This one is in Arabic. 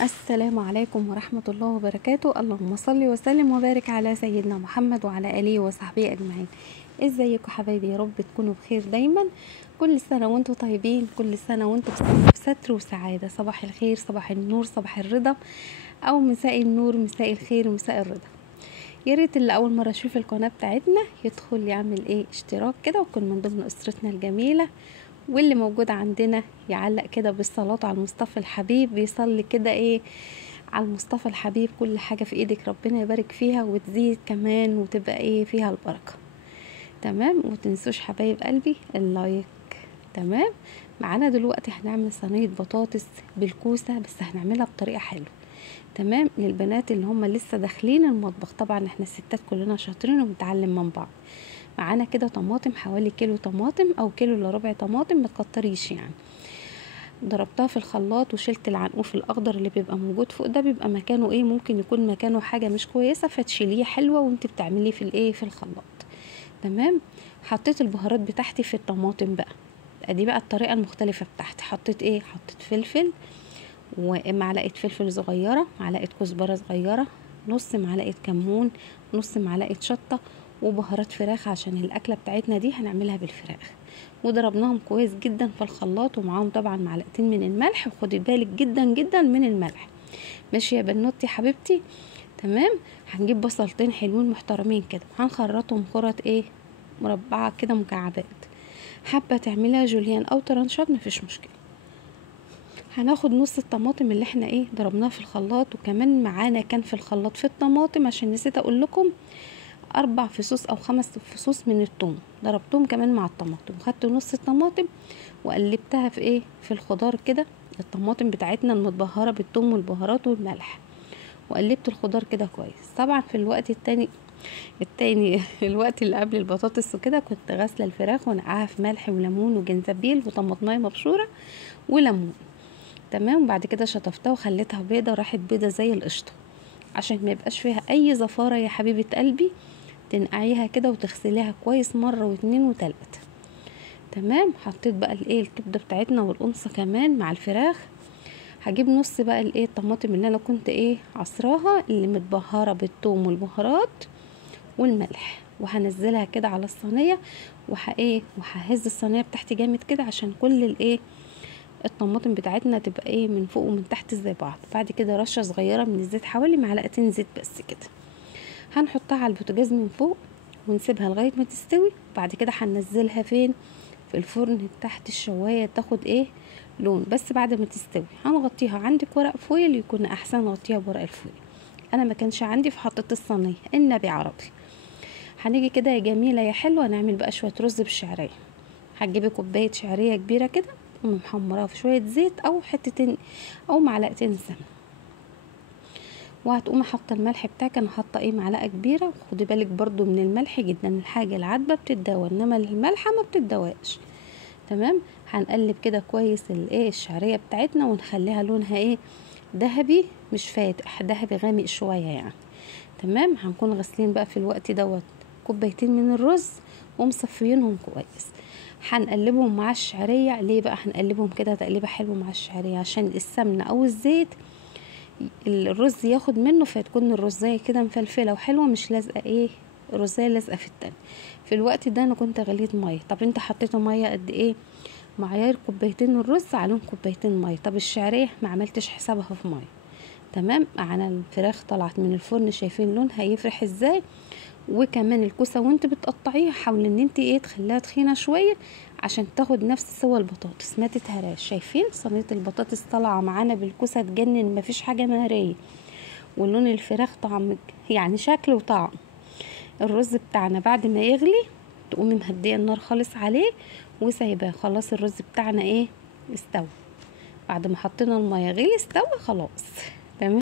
السلام عليكم ورحمة الله وبركاته. اللهم صل وسلم وبارك على سيدنا محمد وعلى آله وصحبه أجمعين. ازيكم حبايبي؟ يا رب تكونوا بخير دايما. كل سنة وانتم طيبين، كل سنة وانتم بستر وسعادة. صباح الخير، صباح النور، صباح الرضا، او مساء النور، مساء الخير، مساء الرضا. يا ريت اللي اول مرة يشوف القناة بتاعتنا يدخل يعمل اشتراك كده ويكون من ضمن اسرتنا الجميلة، واللي موجود عندنا يعلق كده بالصلاة على المصطفى الحبيب، بيصلي كده على المصطفى الحبيب. كل حاجة في ايدك ربنا يبارك فيها وتزيد كمان وتبقى فيها البركة. تمام. ومتنسوش حبايب قلبي اللايك. تمام. معانا دلوقتي هنعمل صينية بطاطس بالكوسة، بس هنعملها بطريقة حلوة. تمام. للبنات اللي هم لسه داخلين المطبخ، طبعا احنا الستات كلنا شاطرين وبنتعلم من بعض. معانا كده طماطم، حوالي كيلو طماطم او كيلو الا ربع طماطم، ما تكتريش يعني. ضربتها في الخلاط وشلت العنقوف الاخضر اللي بيبقى موجود فوق ده، بيبقى مكانه ممكن يكون مكانه حاجه مش كويسه، فتشيليه حلوه وانت بتعمليه في الخلاط. تمام. حطيت البهارات بتاعتي في الطماطم بقى. ادي بقى الطريقه المختلفه بتاعتي. حطيت حطيت فلفل، ومعلقه فلفل صغيره، معلقه كزبره صغيره، نص معلقه كمون، نص معلقه شطه، وبهارات فراخ عشان الاكله بتاعتنا دي هنعملها بالفراخ. وضربناهم كويس جدا في الخلاط، ومعاهم طبعا معلقتين من الملح، وخدي بالك جدا جدا من الملح. ماشي يا بنوتي حبيبتي؟ تمام. هنجيب بصلتين حلوين محترمين كده، هنخرطهم خرط مربعه كده، مكعبات. حابه تعملها جوليان او طرنشات مفيش مشكله. هناخد نص الطماطم اللي احنا ضربناها في الخلاط، وكمان معانا كان في الخلاط في الطماطم، عشان نسيت اقول لكم 4 فصوص او 5 فصوص من الثوم، ضربتهم كمان مع الطماطم. وخدت نص الطماطم وقلبتها في الخضار كده، الطماطم بتاعتنا المتبهره بالثوم والبهارات والملح، وقلبت الخضار كده كويس. طبعا في الوقت التاني الوقت اللي قبل البطاطس وكده، كنت غاسله الفراخ ونقعها في ملح وليمون وجنزبيل وطماطمايه مبشوره وليمون. تمام. وبعد كده شطفتها وخليتها بيضه، راحت بيضه زي القشطه، عشان ما يبقاش فيها اي زفاره يا حبيبه قلبي. تنقعيها كده وتغسليها كويس مره واتنين وتلاته. تمام. حطيت بقى الكبده بتاعتنا والقمصه كمان مع الفراخ. هجيب نص بقى الطماطم اللي انا كنت عصراها، اللي متبهره بالثوم والبهارات والملح، وهنزلها كده على الصينيه، وههز الصينيه بتاعتي جامد كده، عشان كل الطماطم بتاعتنا تبقى من فوق ومن تحت زي بعض. بعد كده رشه صغيره من الزيت، حوالي معلقتين زيت بس كده، هنحطها على البوتاجاز من فوق ونسيبها لغايه ما تستوي. بعد كده هننزلها في الفرن تحت الشوايه، تاخد لون. بس بعد ما تستوي هنغطيها. عندك ورق فويل يكون احسن، نغطيها بورق الفويل. انا ما كانش عندي، فحطيت الصينيه النبي عربي. هنيجي كده يا جميله يا حلوه، نعمل بقى شويه رز بالشعريه. هتجيبي كوبايه شعريه كبيره كده، ومحمراها في شويه زيت او حتتين او معلقتين سمنه، وهتقومي حاطه الملح بتاعك. انا حاطه معلقه كبيره. خدي بالك برضو من الملح جدا، الحاجه العادبه بتتداوى، انما الملحه ما بتتدواش. تمام. هنقلب كده كويس الشعريه بتاعتنا، ونخليها لونها ذهبي، مش فاتح، ذهبي غامق شويه يعني. تمام. هنكون غاسلين بقى في الوقت دوت كوبايتين من الرز ومصفيينهم كويس. هنقلبهم مع الشعريه. ليه بقى هنقلبهم كده تقليبه حلوه مع الشعريه؟ عشان السمنه او الزيت الرز ياخد منه، فتكون الرزايه كده مفلفله وحلوه، مش لازقه الرزايه لازقه في التاني. في الوقت ده انا كنت غليت ميه. طب انت حطيته ميه قد معيار كوبايتين الرز عليهم كوبايتين ميه. طب الشعريه ما عملتش حسابها في ميه. تمام. على الفراخ طلعت من الفرن، شايفين لونها يفرح ازاي؟ وكمان الكوسه وانت بتقطعيها حاولي ان انت تخليها تخينه شويه، عشان تاخد نفس سوى البطاطس، ما تتهراش. شايفين صينيه البطاطس طالعه معانا بالكوسه تجنن، ما فيش حاجه مهريه. ولون الفراخ طعم يعني شكل وطعم. الرز بتاعنا بعد ما يغلي تقومي مهديه النار خالص عليه وسايباه. خلاص الرز بتاعنا استوى. بعد ما حطينا الميه غلي استوى خلاص. تمام.